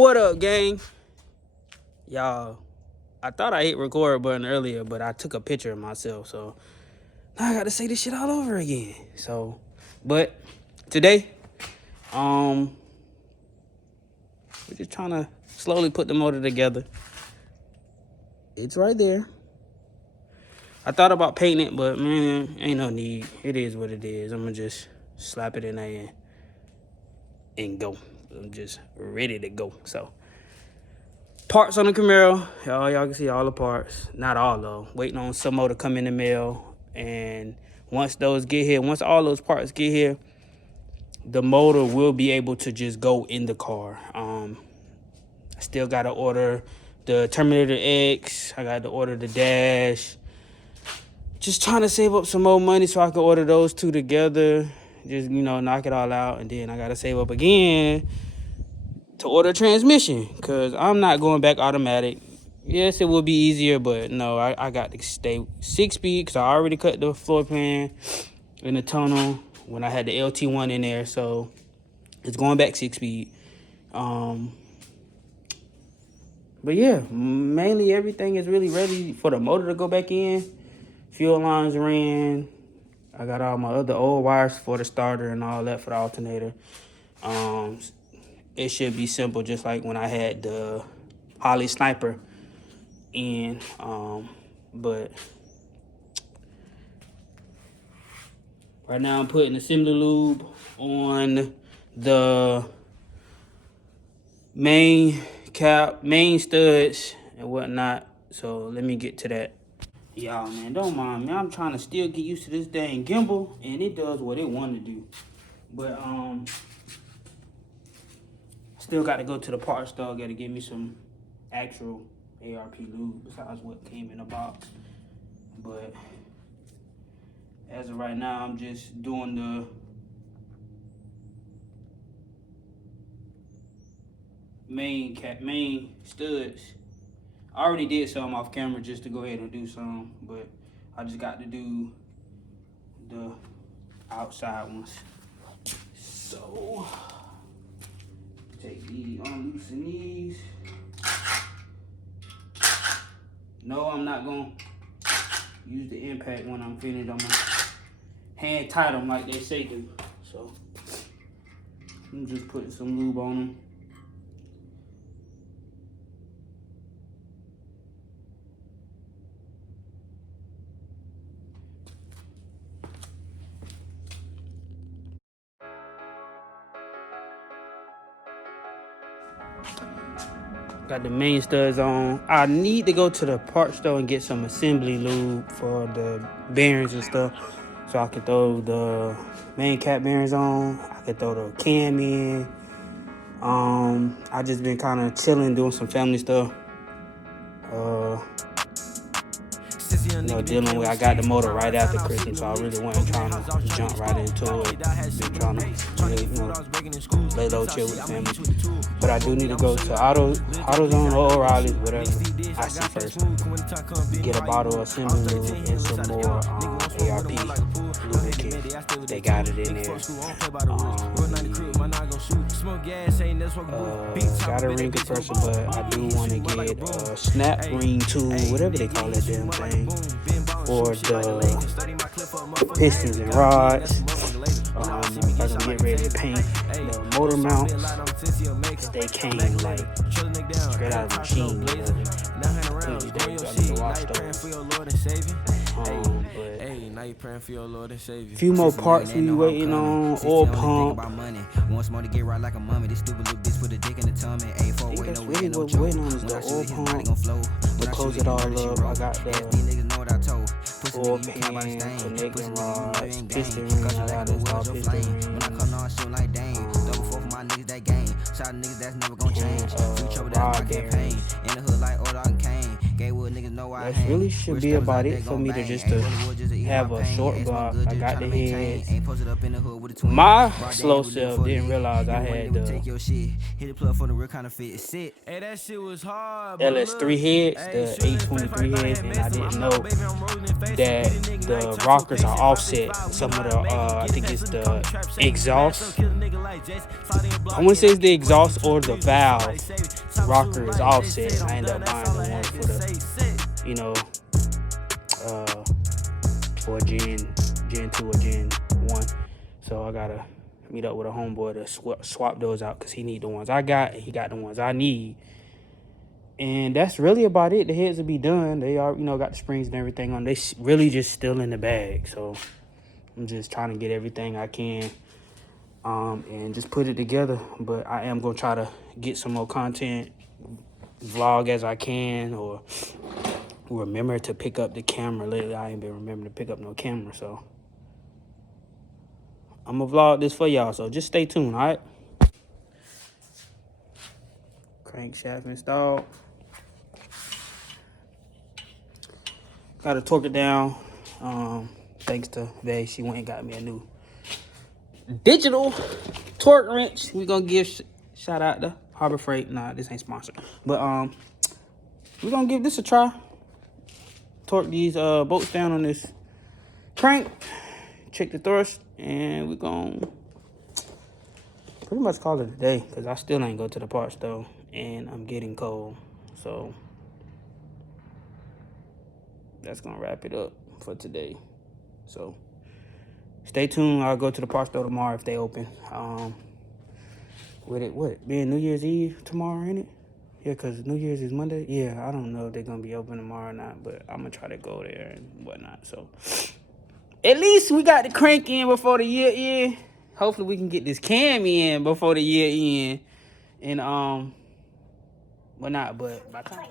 What up, gang? Y'all, I thought I hit record button earlier, but I took a picture of myself, so now I got to say this shit all over again. So, but today, we're just trying to slowly put the motor together. It's right there. I thought about painting it, but man, ain't no need. It is what it is. I'm gonna just slap it in there and go. I'm just ready to go. So, parts on the Camaro. Y'all can see all the parts. Not all though. Waiting on some more to come in the mail. And once those get here, once all those parts get here, the motor will be able to just go in the car. I still gotta order the Terminator X. I got to order the dash. Just trying to save up some more money so I can order those two together. Just, knock it all out. And then I got to save up again to order transmission. Because I'm not going back automatic. Yes, it will be easier. But no, I got to stay 6-speed. Because I already cut the floor plan in the tunnel when I had the LT1 in there. So it's going back 6-speed. But yeah, mainly everything is really ready for the motor to go back in. Fuel lines ran. I got all my other old wires for the starter and all that for the alternator. It should be simple, just like when I had the Holly Sniper in. But right now I'm putting assembly lube on the main studs and whatnot. So let me get to that. Y'all, man, don't mind me. I'm trying to still get used to this dang gimbal, and it does what it want to do. But still got to go to the parts store. Got to get me some actual ARP lube besides what came in the box. But as of right now, I'm just doing the main studs. I already did some off camera just to go ahead and do some, but I just got to do the outside ones. So take these, unloosen these. No, I'm not gonna use the impact when I'm finished. I'm gonna hand tight them like they say do. So I'm just putting some lube on them. Got the main studs on. I need to go to the parts store and get some assembly lube for the bearings and stuff, so I can throw the main cap bearings on. I can throw the cam in. I just been kind of chilling, doing some family stuff. Dealing with, I got the motor right after Christmas, so I really wasn't trying to jump right into it. Been trying to, lay low, chill with the family. But I do need to go to AutoZone or O'Reilly's, whatever I see first. Get a bottle of assembly lube and some more ARP lubricant. They got it in there. Got a ring compressor, but I do want to get a snap ring tool, whatever they call that damn thing, for the pistons and rods. If I can get ready to paint the motor mounts, they came like straight out of the machine. A few more parts we waiting on. Oil pump. I think that's really what we're waiting on is the oil pump. To close it all up, I got the oil pan, connecting rods, piston rings. I got to install piston rings. Rod bearings. That really should be about it for me to have a short vlog. I got the heads. My slow self didn't realize I had the LS3 heads, the 823 heads, and I didn't know that the rockers are offset. Some of the, I think it's the exhaust. I want to say it's the exhaust or the valve rocker is offset. And I ended up buying the one for the, you know, for Gen 2 or Gen 1. So I gotta meet up with a homeboy to swap those out because he need the ones I got and he got the ones I need. And that's really about it. The heads will be done. They are, you know, got the springs and everything on. They really just still in the bag. So I'm just trying to get everything I can and just put it together. But I am going to try to get some more content, vlog as I can, or remember to pick up the camera. Lately, I ain't been remembering to pick up no camera. So I'm going to vlog this for y'all. So just stay tuned, all right? Crankshaft installed. Got to torque it down. Thanks to Vay, she went and got me a new digital torque wrench. We gonna give shout out to Harbor Freight. Nah, this ain't sponsored, but we gonna give this a try. Torque these bolts down on this crank. Check the thrust, and we gonna pretty much call it a day because I still ain't go to the parts though, and I'm getting cold, so that's gonna wrap it up for today. So stay tuned. I'll go to the parts store tomorrow if they open. With it, what, being New Year's Eve tomorrow, ain't it? Yeah, because New Year's is Monday. Yeah, I don't know if they're going to be open tomorrow or not, but I'm going to try to go there and whatnot. So at least we got the crank in before the year end. Hopefully we can get this cam in before the year end. And, whatnot, but by the time...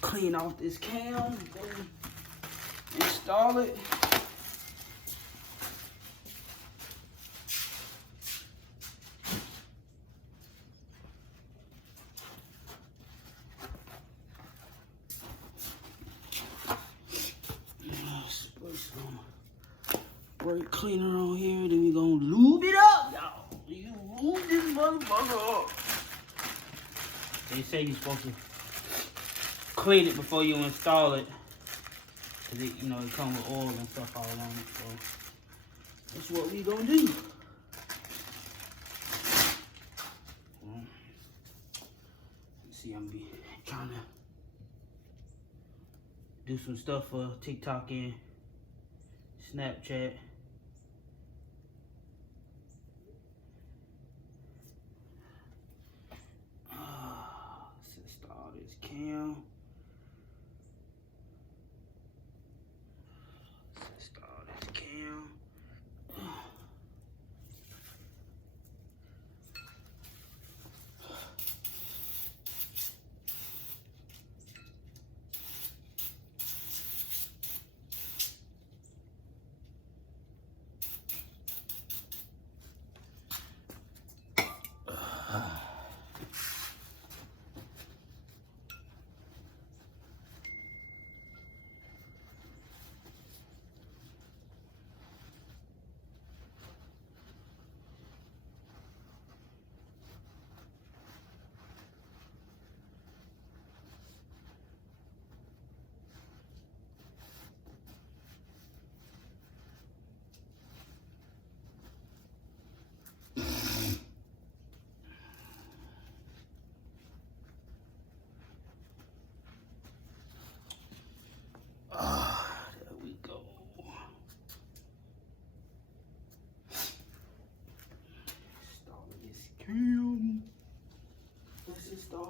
Clean off this cam, install it. Put some brake cleaner on here, then we gonna lube it up, y'all. You lube this motherfucker up. They say you're supposed to clean it before you install it, cause it, you know, it comes with oil and stuff all on it. So that's what we gonna do. Let's see, I'm be trying to do some stuff for TikTok and Snapchat. Let's install this cam.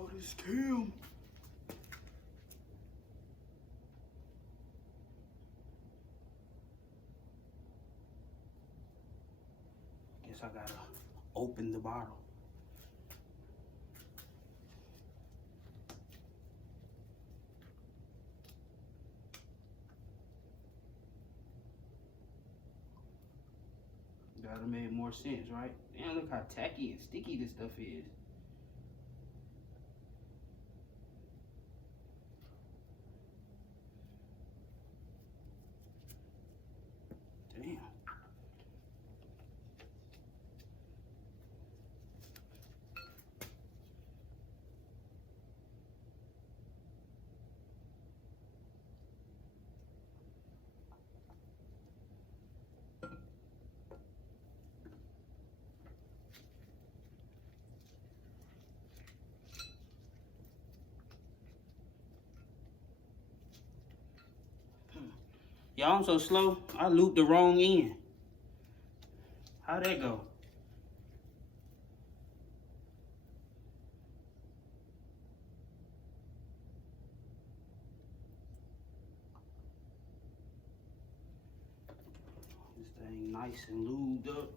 Oh, this cam. Guess I gotta open the bottle. That'd have made more sense, right? Damn, look how tacky and sticky this stuff is. Damn. Y'all, I'm so slow. I looped the wrong end. How'd that go? This thing nice and lubed up.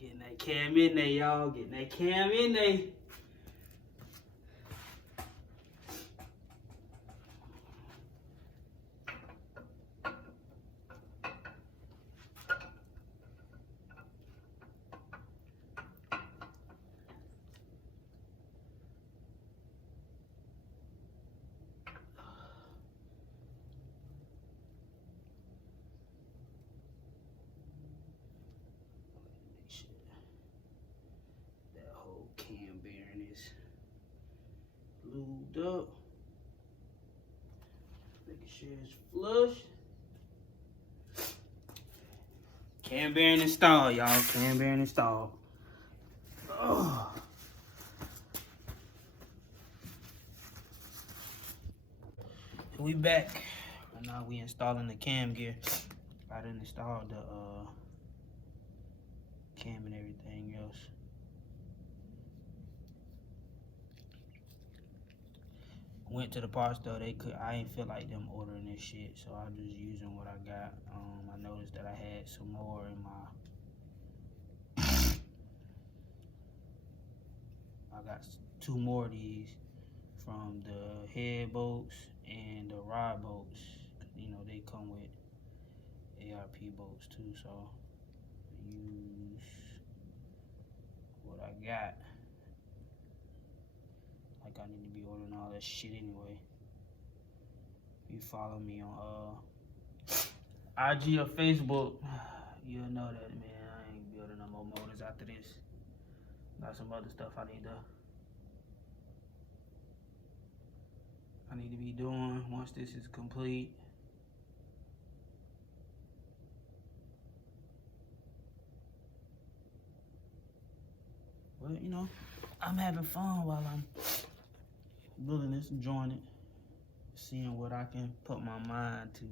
Getting that cam in there, y'all. Getting that cam in there. Lubed up. Making sure it's flush. Cam bearing installed, y'all. Cam bearing installed. Oh. We back. And now we installing the cam gear. I done installed the cam and everything else. Went to the parts store. I ain't feel like them ordering this shit, so I'm just using what I got. I noticed that I had some more in my. I got 2 more of these from the head bolts and the rod bolts. You know, they come with ARP bolts too, so use what I got. Like I need to be ordering all that shit anyway. If you follow me on IG or Facebook, you'll know that, man. I ain't building no more motors after this. Got some other stuff I need to be doing once this is complete. But you know, I'm having fun while I'm building this, enjoying it, seeing what I can put my mind to.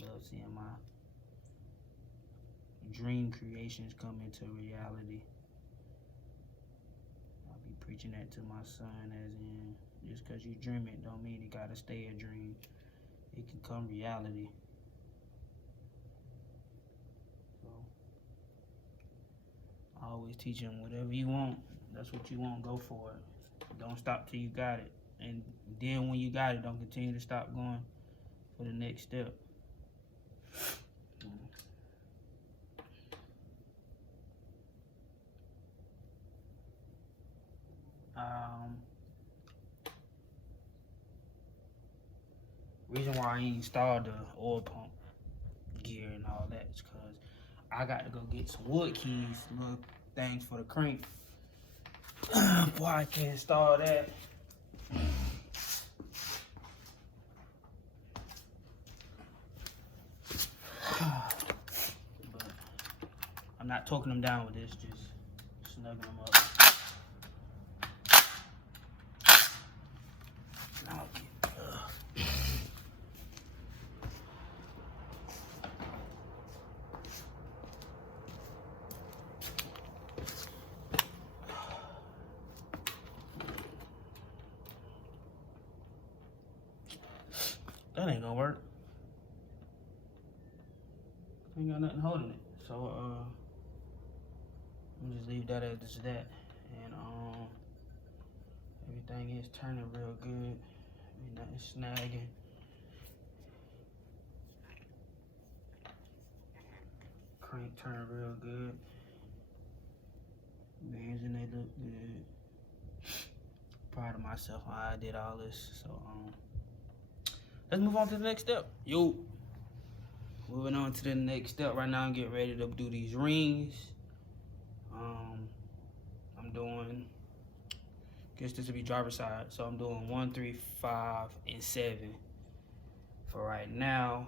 Love seeing my dream creations come into reality. I'll be preaching that to my son, as in, just because you dream it don't mean it gotta stay a dream. It can come reality. So always teach them whatever you want. That's what you want. Go for it. Don't stop till you got it. And then when you got it, don't continue to stop going for the next step. Reason why I installed the oil pump gear and all that is because I got to go get some wood keys, little things for the crank. Boy, I can't install that. But I'm not talking them down with this, just snugging them up. That ain't gonna work. Ain't got nothing holding it. So I'm just leave that as that. And everything is turning real good. Ain't nothing snagging. Crank turn real good. Bearings in they look good. Proud of myself how I did all this. So let's move on to the next step. Yo. Moving on to the next step. Right now I'm getting ready to do these rings. I'm doing, guess this will be driver's side. So I'm doing 1, 3, 5, and 7 for right now.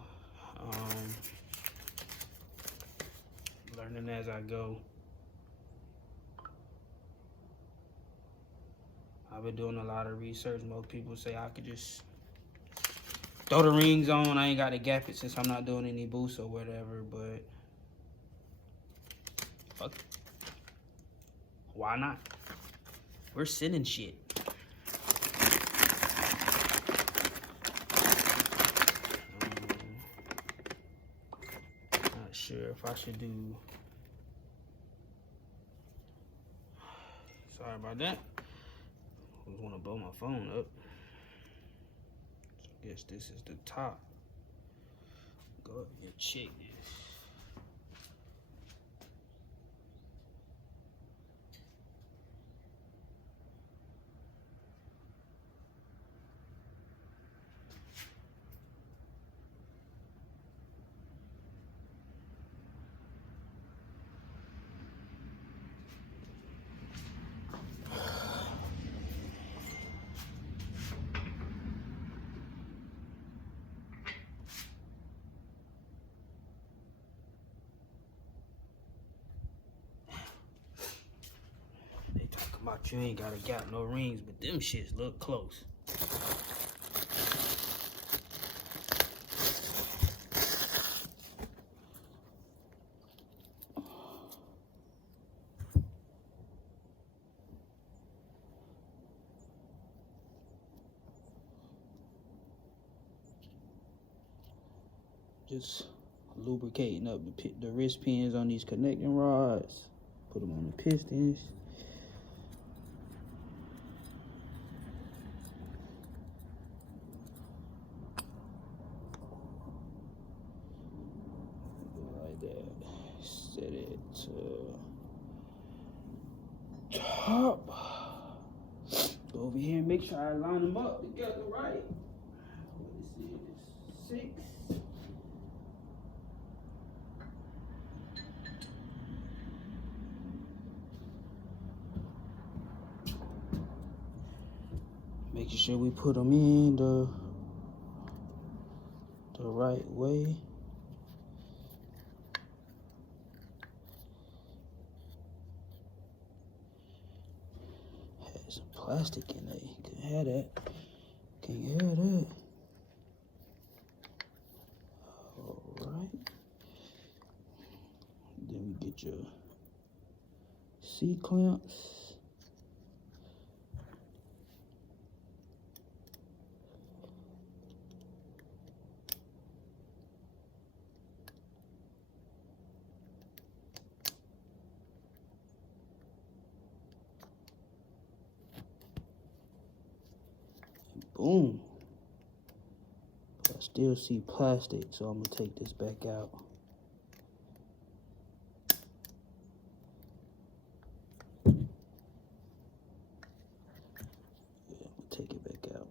Learning as I go. I've been doing a lot of research. Most people say I could just throw the rings on. I ain't got to gap it since I'm not doing any boosts or whatever, but fuck it. Why not? We're sending shit. Not sure if I should do. Sorry about that. I just want to blow my phone up. I guess this is the top. Go up and check this. About you ain't gotta gap no rings, but them shits look close. Just lubricating up the wrist pins on these connecting rods. Put them on the pistons. Set it to top. Go over here and make sure I line them up together right. This is 6. Making sure we put them in the right way. Some plastic in there. You can have that. Can't have that. Alright. Then we get your C-clamps. still see plastic, so I'm gonna take this back out. Yeah, I'm gonna take it back out.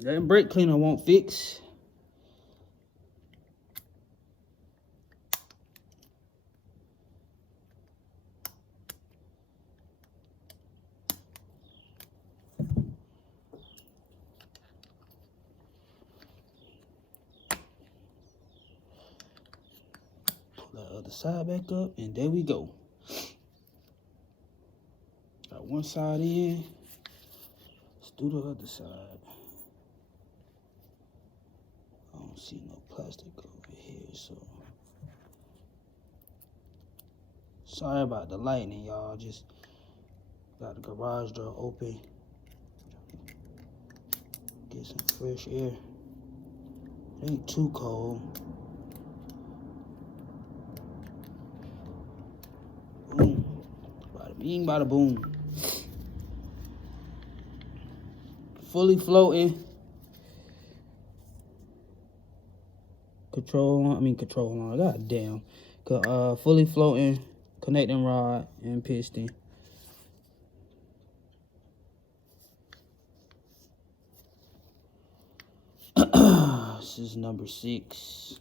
That brake cleaner won't fix. Pull that other side back up, and there we go. Got one side in. Let's do the other side. I don't see no plastic over here, so sorry about the lightning, y'all. Just got the garage door open. Get some fresh air. It ain't too cold. Boom. Bada bing, bada boom. Fully floating. Control on. God damn. Fully floating connecting rod and piston. This is number 6.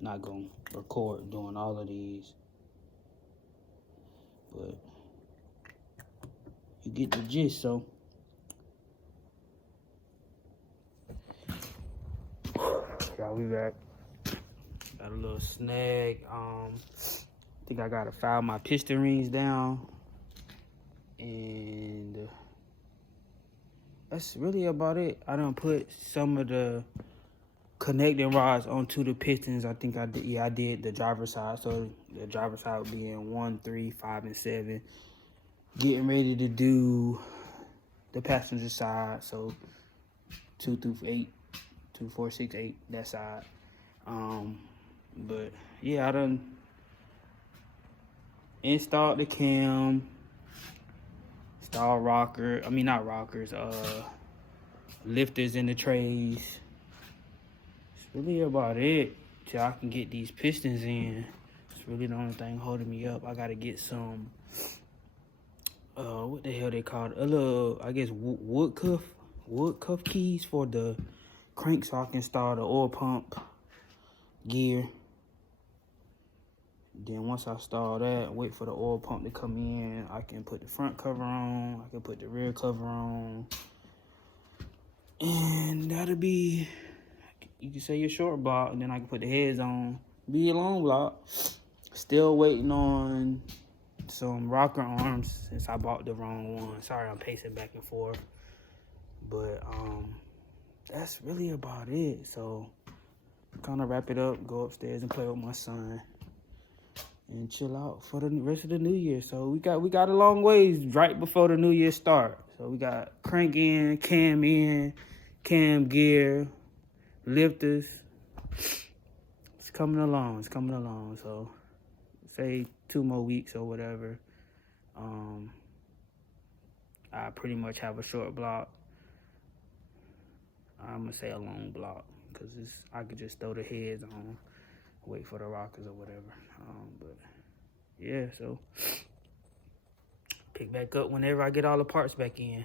Not gonna record doing all of these, but you get the gist. So y'all, we back. Got a little snag. I think I gotta file my piston rings down, and that's really about it. I done put some of the connecting rods onto the pistons. I think I did. Yeah, I did the driver's side. So the driver's side would be in 1, 3, 5, and 7. Getting ready to do the passenger side. So 2 through 8, 2, 4, 6, 8. That side. But yeah, I done installed the cam, installed not rockers, lifters in the trays. It's really about it till I can get these pistons in. It's really the only thing holding me up. I gotta get some, what the hell they called? A little, I guess, wood cuff keys for the crank so I can install the oil pump gear. Then once I install that, wait for the oil pump to come in, I can put the front cover on, I can put the rear cover on, and that'll be, you can say your short block, and then I can put the heads on, be a long block. Still waiting on some rocker arms since I bought the wrong one. Sorry, I'm pacing back and forth, but that's really about it. So kind of wrap it up, go upstairs and play with my son, and chill out for the rest of the new year. So we got a long ways right before the new year start. So we got crank in, cam gear, lifters. It's coming along. So say 2 more weeks or whatever. I pretty much have a short block. I'm gonna say a long block because I could just throw the heads on, wait for the rockers or whatever. But yeah, so pick back up whenever I get all the parts back in.